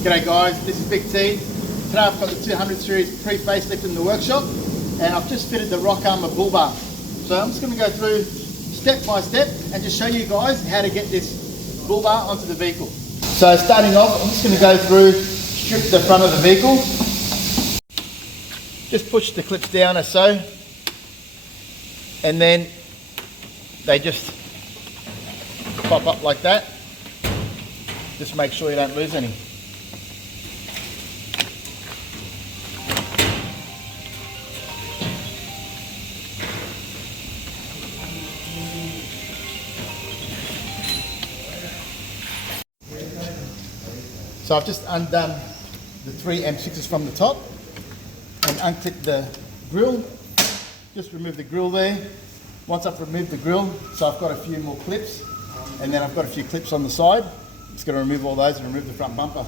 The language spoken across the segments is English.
G'day guys, this is Big T. Today I've got the 200 series pre-facelift in the workshop and I've just fitted the Rockarmor bull bar. So I'm just going to go through step by step and just show you guys how to get this bull bar onto the vehicle. So starting off, I'm just going to go through, strip the front of the vehicle. Just push the clips down as so, and then they just pop up like that. Just make sure you don't lose any. So I've just undone the 3 M6s from the top and unclipped the grill. Just remove the grill there. Once I've removed the grill, so I've got a few more clips, and then I've got a few clips on the side. I'm just going to remove all those and remove the front bumper.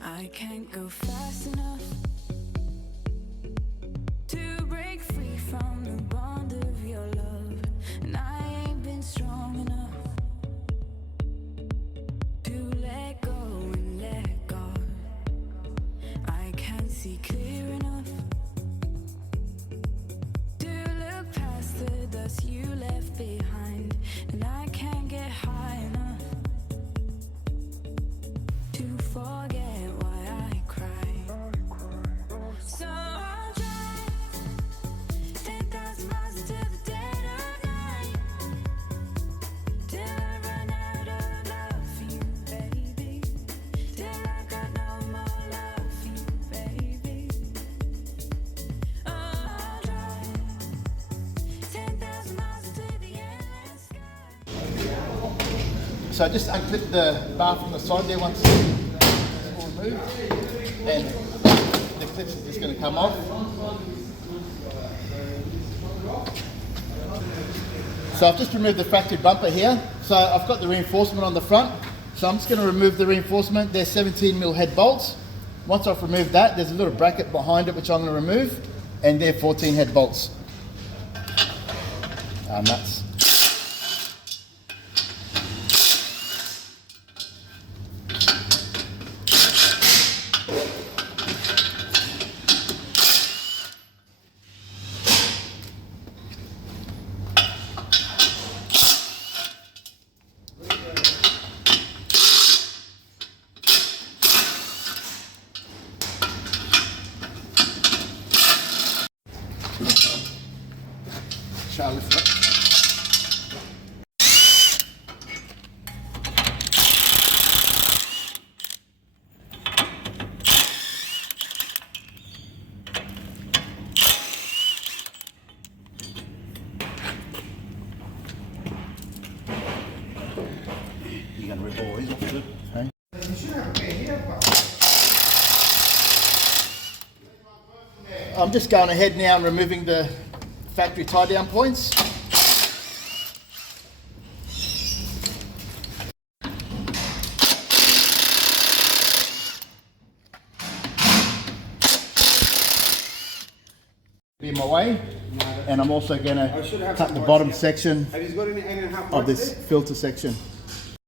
I can't go fast enough to break free from the bond of your love, and I ain't been strong enough to let go and let God. I can't see clear enough to look past the dust you left behind, and I can't get high enough to forget. So I just unclip the bar from the side there once it's all removed, and the clips are just going to come off. So I've just removed the factory bumper here. So I've got the reinforcement on the front. So I'm just going to remove the reinforcement. They're 17mm head bolts. Once I've removed that, there's a little bracket behind it which I'm going to remove, and they're 14 head bolts. Nuts. You're going to rip all these off, good, hey? I'm just going ahead now and removing the factory tie down points. Be in my way, and I'm also going to cut the bottom section of this filter section.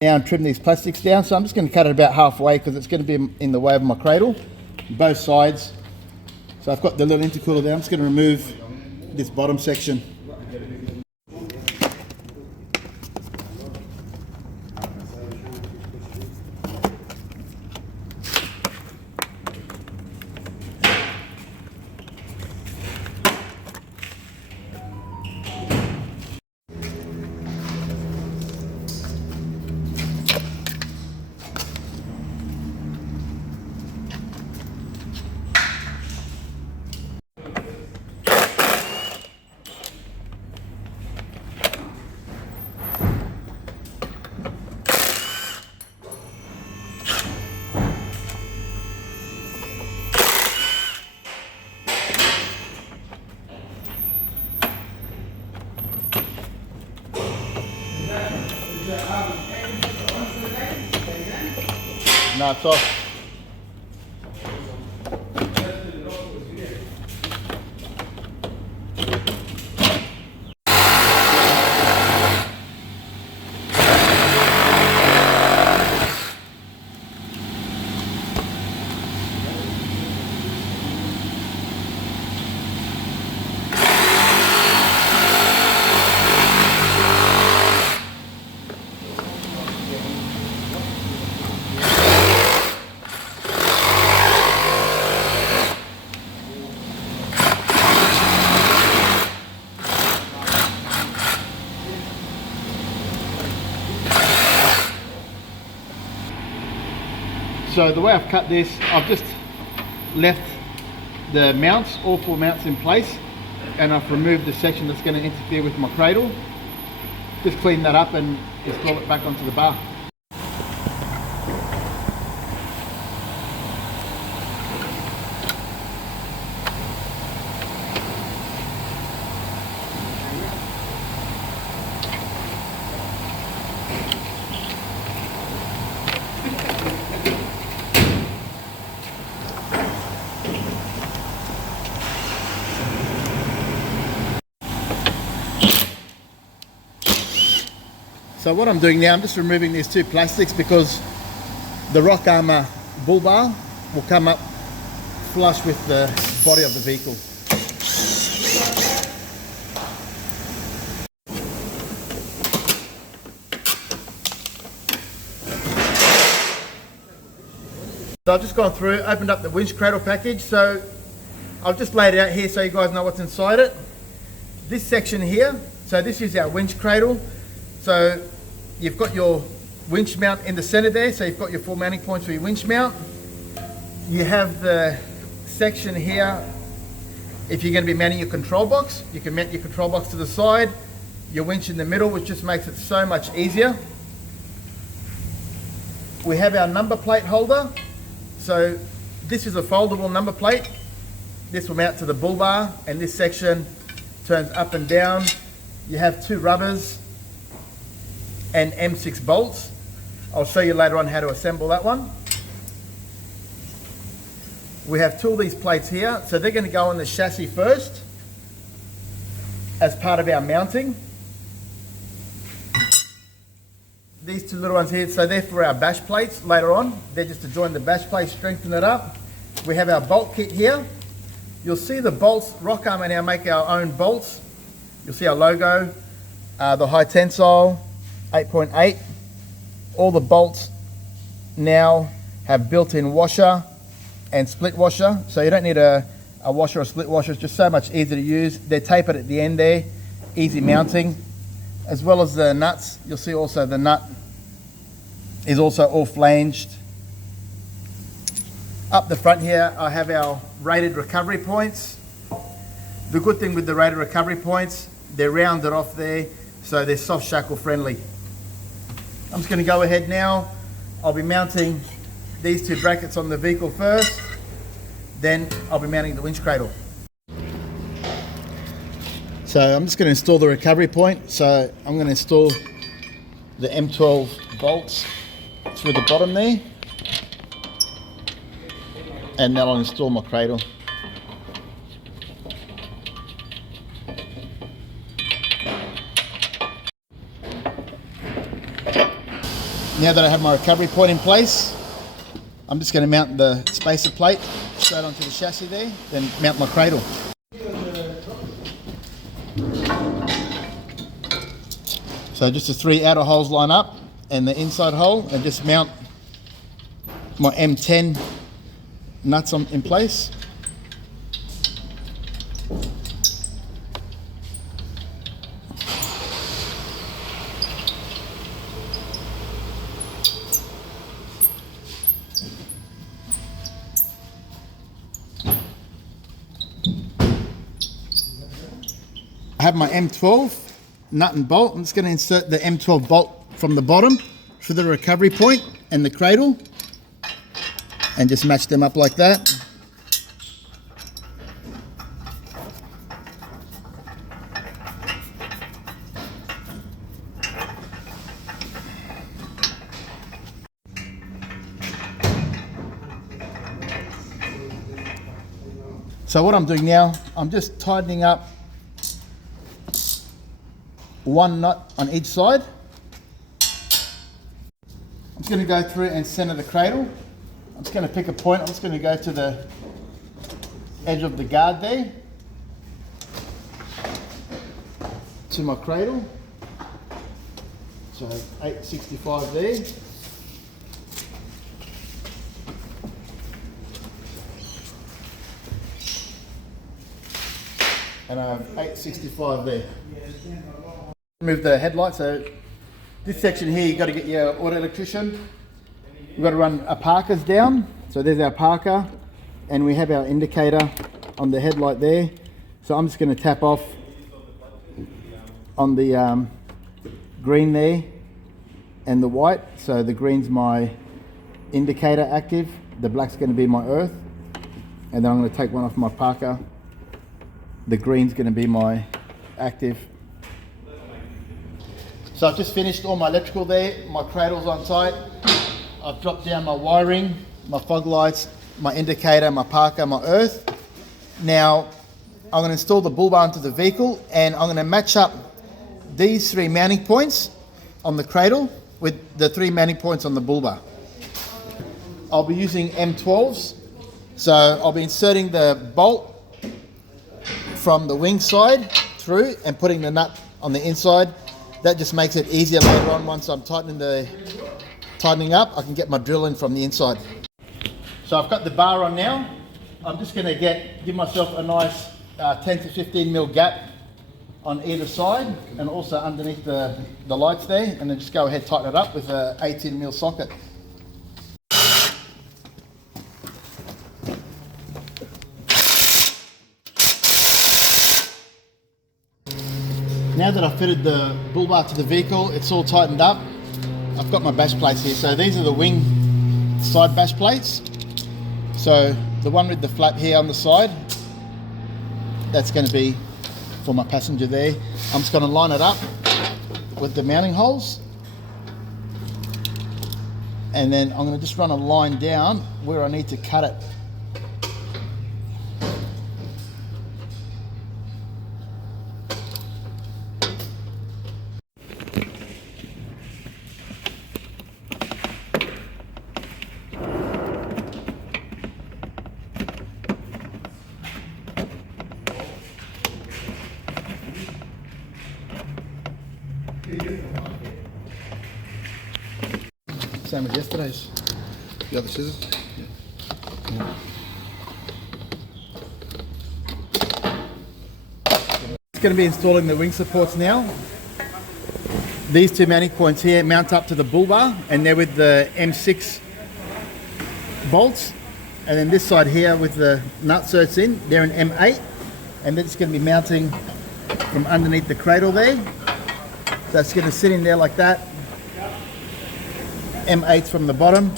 Now and trim these plastics down, so I'm just going to cut it about halfway because it's going to be in the way of my cradle, both sides. So I've got the little intercooler there. I'm just going to remove this bottom section. No, it's off. So the way I've cut this, I've just left the mounts, all 4 mounts in place, and I've removed the section that's going to interfere with my cradle. Just clean that up and install it back onto the bar. So what I'm doing now, I'm just removing these 2 plastics because the Rockarmor bull bar will come up flush with the body of the vehicle. So I've just gone through, opened up the winch cradle package. So I've just laid it out here so you guys know what's inside it. This section here, so this is our winch cradle. So you've got your winch mount in the center there, so you've got your 4 mounting points for your winch mount. You have the section here, if you're going to be mounting your control box, you can mount your control box to the side, your winch in the middle, which just makes it so much easier. We have our number plate holder. So this is a foldable number plate. This will mount to the bull bar, and this section turns up and down. You have 2 rubbers and M6 bolts. I'll show you later on how to assemble that one. We have 2 of these plates here, so they're going to go on the chassis first as part of our mounting. These 2 little ones here, so they're for our bash plates later on. They're just to join the bash plate, strengthen it up. We have our bolt kit here. You'll see the bolts, Rockarmor now make our own bolts. You'll see our logo, the high tensile, 8.8. All the bolts now have built-in washer and split washer, so you don't need a washer or split washer. It's just so much easier to use. They're tapered at the end there, easy mounting. As well as the nuts, you'll see also the nut is also all flanged. Up the front here, I have our rated recovery points. The good thing with the rated recovery points, they're rounded off there, so they're soft shackle friendly. I'm just going to go ahead now. I'll be mounting these 2 brackets on the vehicle first, then I'll be mounting the winch cradle. So I'm just going to install the recovery point. So I'm going to install the M12 bolts through the bottom there, and then I'll install my cradle. Now that I have my recovery point in place, I'm just going to mount the spacer plate straight onto the chassis there, then mount my cradle. So just the 3 outer holes line up and the inside hole, and just mount my M10 nuts in place. I have my M12 nut and bolt. I'm just going to insert the M12 bolt from the bottom through the recovery point and the cradle, and just match them up like that. So what I'm doing now, I'm just tightening up one nut on each side. I'm just going to go through and center the cradle. I'm just going to pick a point. I'm just going to go to the edge of the guard there, to my cradle. So 865 there. And I have 865 there. Move the headlight. So this section here, you've got to get your auto electrician. We've got to run our parkers down. So there's our parker, and we have our indicator on the headlight there. So I'm just going to tap off on the green there and the white. So the green's my indicator active, the black's going to be my earth, and then I'm going to take one off my parker. The green's going to be my active. So I've just finished all my electrical there. My cradle's on tight. I've dropped down my wiring, my fog lights, my indicator, my parker, my earth. Now I'm going to install the bull bar into the vehicle, and I'm going to match up these 3 mounting points on the cradle with the 3 mounting points on the bull bar. I'll be using M12s. So I'll be inserting the bolt from the wing side through and putting the nut on the inside. That just makes it easier later on. Once I'm tightening up, I can get my drill in from the inside. So I've got the bar on now. I'm just going to give myself a nice 10 to 15 mil gap on either side, and also underneath the lights there, and then just go ahead, tighten it up with a 18 mil socket. Now that I've fitted the bull bar to the vehicle, it's all tightened up. I've got my bash plates here. So these are the wing side bash plates. So the one with the flap here on the side, that's going to be for my passenger there. I'm just going to line it up with the mounting holes, and then I'm going to just run a line down where I need to cut it. Same as yesterday's. The other scissors? Yeah. It's going to be installing the wing supports now. These 2 mounting points here mount up to the bull bar, and they're with the M6 bolts. And then this side here with the nut certs in, they're an M8, and then it's going to be mounting from underneath the cradle there. So it's going to sit in there like that. M8s from the bottom.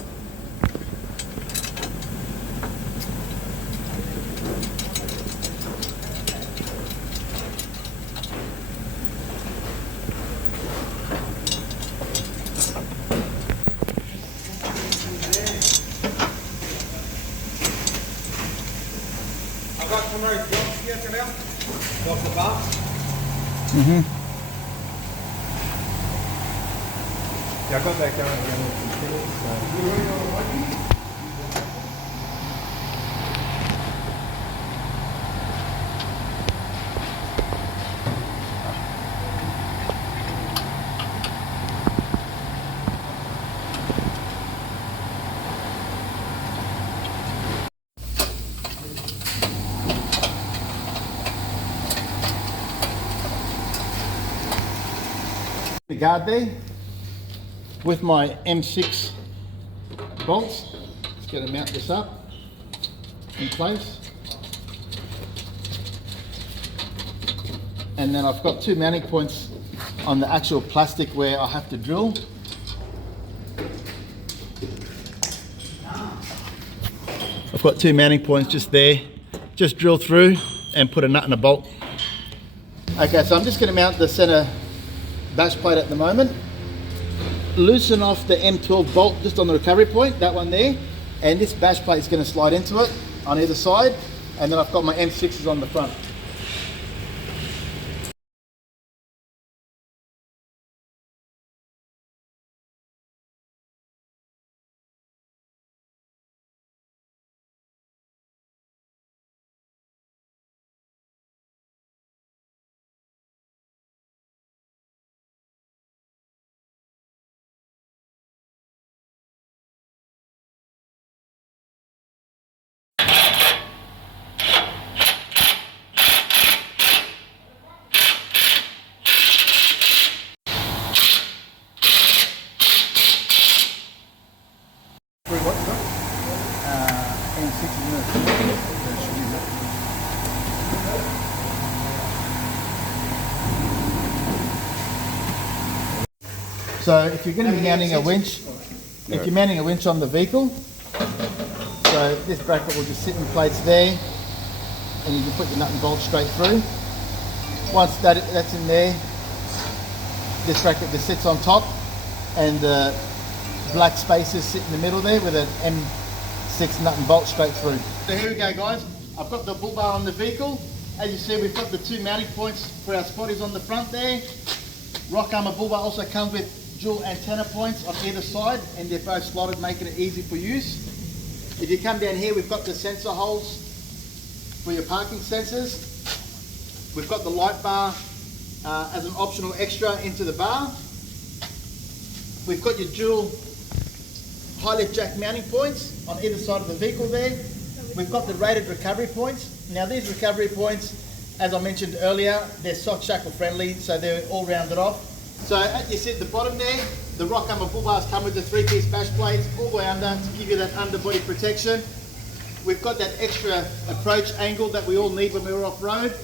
I've got some of those blocks here to now. Off the bar. Yeah, I got that going around with some fiddles, so. The guard there with my M6 bolts. Just going to mount this up in place, and then I've got 2 mounting points on the actual plastic where I have to drill. I've got 2 mounting points just there. Just drill through and put a nut and a bolt. Okay, so I'm just going to mount the center bash plate at the moment. Loosen off the M12 bolt just on the recovery point, that one there, and this bash plate is going to slide into it on either side. And then I've got my M6s on the front. So if you're going to be mounting a winch, if you're mounting a winch on the vehicle, so this bracket will just sit in place there, and you can put your nut and bolt straight through. Once that's in there, this bracket just sits on top, and the black spaces sit in the middle there with an M6 nut and bolt straight through. So here we go, guys. I've got the bull bar on the vehicle. As you see, we've got the two mounting points for our spotties on the front there. Rockarmor bull bar also comes with dual antenna points on either side, and they're both slotted, making it easy for use. If you come down here, we've got the sensor holes for your parking sensors. We've got the light bar as an optional extra into the bar. We've got your dual high lift jack mounting points on either side of the vehicle there. We've got the rated recovery points. Now these recovery points, as I mentioned earlier, they're sock shackle friendly, so they're all rounded off. So as you see at the bottom there, the Rockarmor bull bars come with the 3-piece bash plates all the way under to give you that underbody protection. We've got that extra approach angle that we all need when we're off-road.